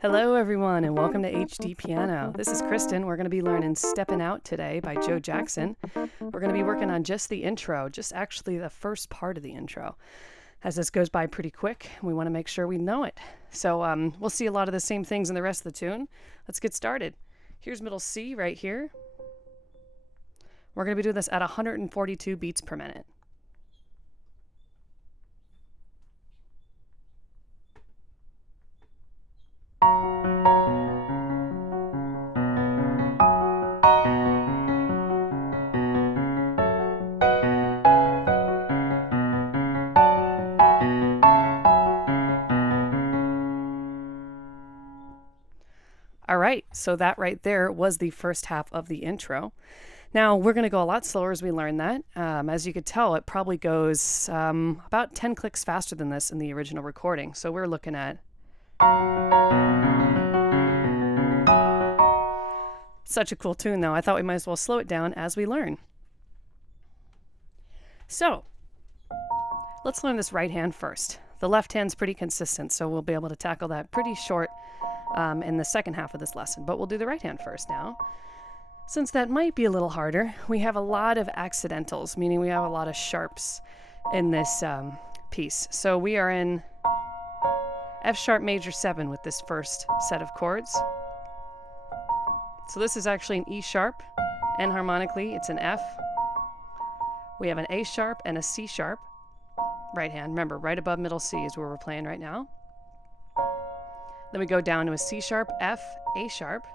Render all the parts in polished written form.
Hello everyone and welcome to HDpiano. This is Kristen. We're going to be learning Steppin Out today by Joe Jackson. We're going to be working on just the intro, just actually the first part of the intro. As this goes by pretty quick, we want to make sure we know it. So we'll see a lot of the same things in the rest of the tune. Let's get started. Here's middle C right here. We're going to be doing this at 142 beats per minute. All right, so that right there was the first half of the intro. Now we're going to go a lot slower as we learn that. As you could tell, it probably goes about 10 clicks faster than this in the original recording. So we're looking at such a cool tune though. I thought we might as well slow it down as we learn. So let's learn this right hand first. The left hand's pretty consistent, so we'll be able to tackle that pretty short in the second half of this lesson, but we'll do the right hand first now. Since that might be a little harder, we have a lot of accidentals, meaning we have a lot of sharps in this piece. So we are in F sharp major 7 with this first set of chords. So this is actually an E sharp, and harmonically it's an F. We have an A sharp and a C sharp. Right hand, remember, right above middle C is where we're playing right now. Then we go down to a C sharp, F, A sharp.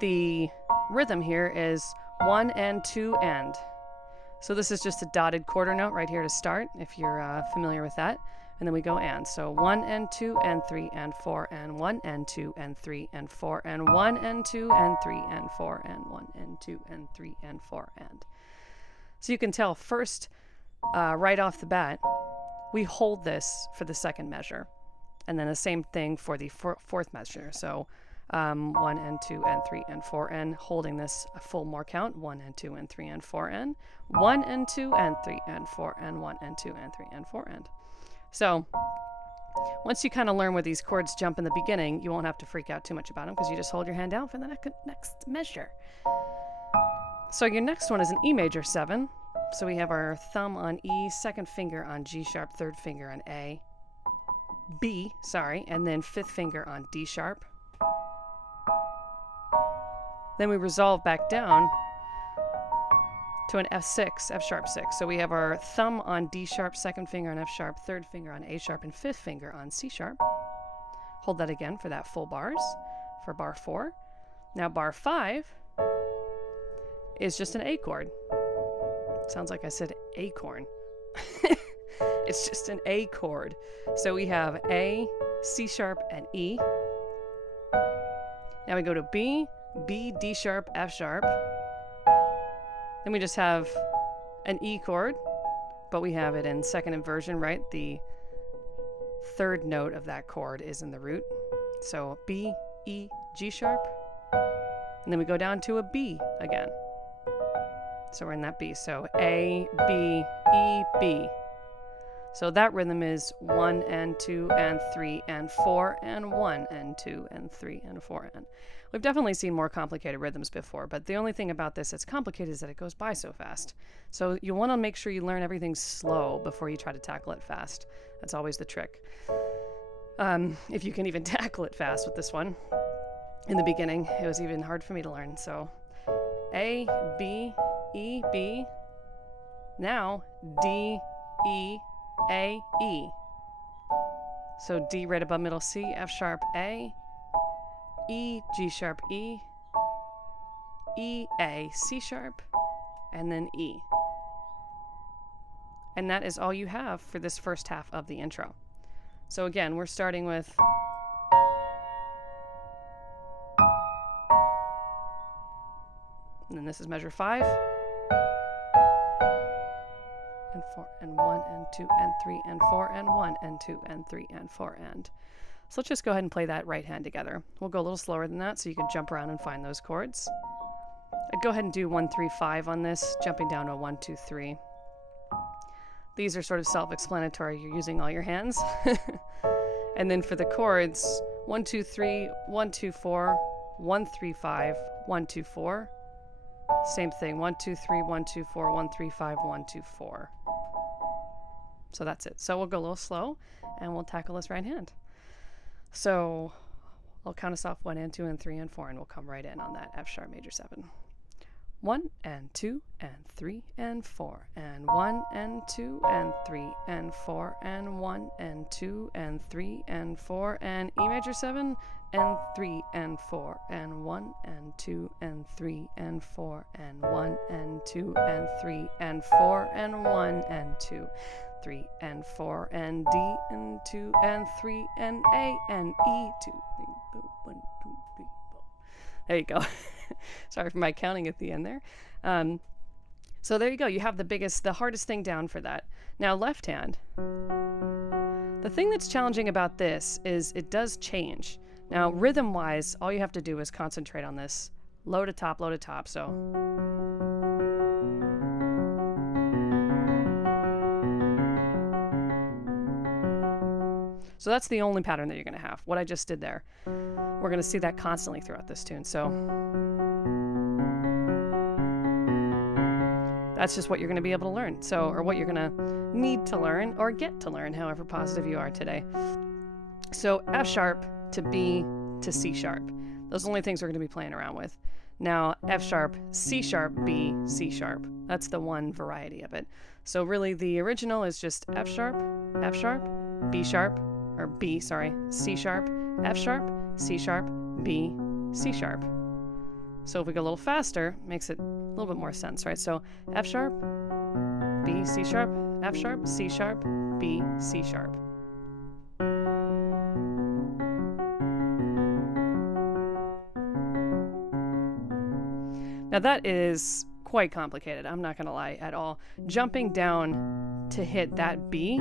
The rhythm here is 1 and 2 and. So this is just a dotted quarter note right here to start, if you're familiar with that. And then we go and. So 1 and 2 and 3 and 4 and 1 and 2 and 3 and 4 and 1 and 2 and 3 and 4 and 1 and 2 and 3 and 4 and. So you can tell first, right off the bat, we hold this for the second measure, and then the same thing for the fourth measure. So 1 and 2 and 3 and 4 and, holding this a full more count, 1 and 2 and 3 and 4 and, 1 and 2 and 3 and 4 and 1 and 2 and 3 and 4 and. So once you kind of learn where these chords jump in the beginning, you won't have to freak out too much about them because you just hold your hand down for the next measure. So your next one is an E major 7. So we have our thumb on E, second finger on G sharp, third finger on A, B, sorry, and then fifth finger on D sharp. Then we resolve back down to an F6, F sharp 6. So we have our thumb on D sharp, second finger on F sharp, third finger on A sharp, and fifth finger on C sharp. Hold that again for that full bars, for bar 4. Now bar 5 is just an A chord. Sounds like I said acorn. It's just an A chord. So we have A, C sharp, and E. Now we go to B, B, D sharp, F sharp. Then we just have an E chord, but we have it in second inversion, right? The third note of that chord is in the root. So B, E, G sharp. And then we go down to a B again. So we're in that B. So A, B, E, B. So that rhythm is 1 and 2 and 3 and 4 and 1 and 2 and 3 and 4 and. We've definitely seen more complicated rhythms before, but the only thing about this that's complicated is that it goes by so fast. So you want to make sure you learn everything slow before you try to tackle it fast. That's always the trick. If you can even tackle it fast with this one. In the beginning, it was even hard for me to learn. So A, B, E, B. Now D, E, A, E. So D right above middle C, F sharp A, E, G sharp E, E, A, C sharp, and then E. And that is all you have for this first half of the intro. So again, we're starting with and then this is measure 5. And 4 and 1 and 2 and 3 and 4 and 1 and 2 and 3 and 4 and. So let's just go ahead and play that right hand together. We'll go a little slower than that so you can jump around and find those chords. I'd go ahead and do 1, 3, 5 on this, jumping down to a 1, 2, 3. These are sort of self-explanatory. You're using all your hands. And then for the chords, 1, 2, 3, 1, 2, 4, 1, 3, 5, 1, 2, 4. Same thing, 1, 2, 3, 1, 2, 4, 1, 3, 5, 1, 2, 4. So that's it. So we'll go a little slow and we'll tackle this right hand. So I'll count us off 1 and 2 and 3 and 4, and we'll come right in on that F sharp major 7. 1 and 2 and 3 and 4 and 1 and 2 and 3 and 4 and 1 and 2 and 3 and 4 and E major 7 and 3 and 4 and 1 and 2 and 3 and 4 and 1 and 2 and 3 and 4 and 1 and 2, 3 and 4 and D and 2 and 3 and A and E, 2, 3, 4, 1, 2, 3, 4. There you go. Sorry for my counting at the end there. So there you go. You have the hardest thing down for that. Now left hand. The thing that's challenging about this is it does change. Now rhythm-wise, all you have to do is concentrate on this. Low to top, low to top. So that's the only pattern that you're going to have. What I just did there. We're going to see that constantly throughout this tune. So that's just what you're going to be able to learn. So, or what you're going to need to learn or get to learn, however positive you are today. So F sharp to B to C sharp. Those are the only things we're going to be playing around with. Now F sharp, C sharp, B, C sharp. That's the one variety of it. So really the original is just F sharp, B sharp, or B, sorry, C sharp, F sharp, C sharp, B, C sharp. So if we go a little faster, makes it a little bit more sense, right? So F sharp, B, C sharp, F sharp, C sharp, B, C sharp. Now that is quite complicated, I'm not gonna lie at all. Jumping down to hit that B,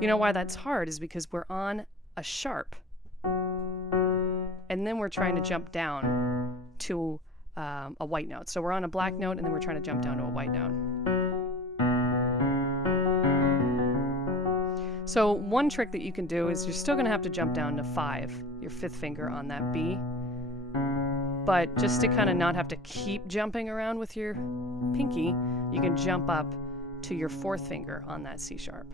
you know why that's hard is because we're on a sharp. And then we're trying to jump down to a white note. So we're on a black note and then we're trying to jump down to a white note. So one trick that you can do is you're still going to have to jump down to 5, your 5th finger on that B. But just to kind of not have to keep jumping around with your pinky, you can jump up to your 4th finger on that C sharp.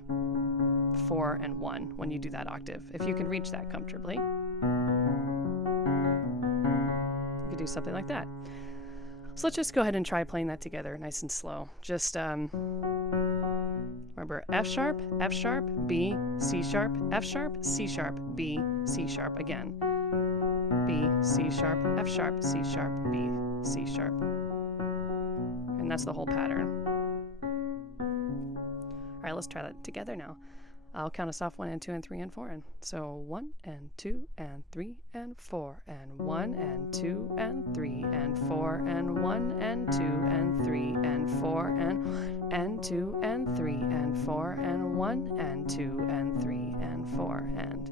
4 and 1 when you do that octave, if you can reach that comfortably. You could do something like that. So let's just go ahead and try playing that together nice and slow. Just remember F sharp, B, C sharp, F sharp, C sharp, B, C sharp again. B, C sharp, F sharp, C sharp, B, C sharp. And that's the whole pattern. All right, let's try that together now. I'll count us off 1 and 2 and 3 and 4. And so 1 and 2 and 3 and 4 and 1 and 2 and 3 and 4 and 1 and 2 and 3 and 4 and 2 and 3 and 4 and 1 and 2 and 3 and 4 and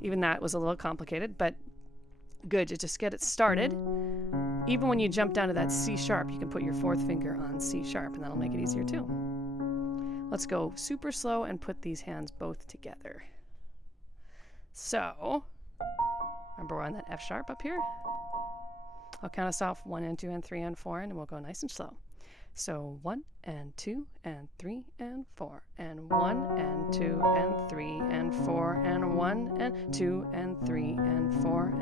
even that was a little complicated, but good to just get it started. Even when you jump down to that C sharp, you can put your 4th finger on C sharp and that'll make it easier too. Let's go super slow and put these hands both together. So, remember we're on that F sharp up here? I'll count us off 1 and 2 and 3 and 4 and we'll go nice and slow. So 1 and 2 and 3 and 4 and 1 and 2 and 3 and 4 and 1 and 2 and 3 and 4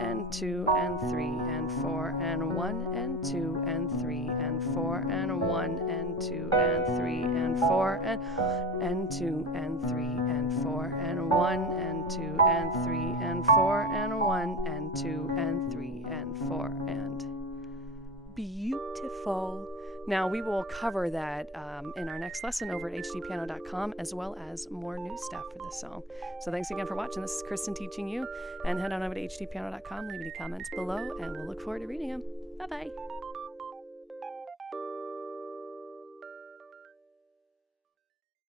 and 2 and 3 and 4 and 1 and 2 and 3 and 4 and 1 and 2 and 3 and 4 and 2 and 3 and 4 and 1 and 2 and 3 and 4 and 1 and 2 and 3 and 4 and beautiful. Now we will cover that in our next lesson over at HDpiano.com, as well as more new stuff for this song. So thanks again for watching. This is Kristen teaching you, and head on over to HDpiano.com, leave any comments below, and we'll look forward to reading them. Bye-bye.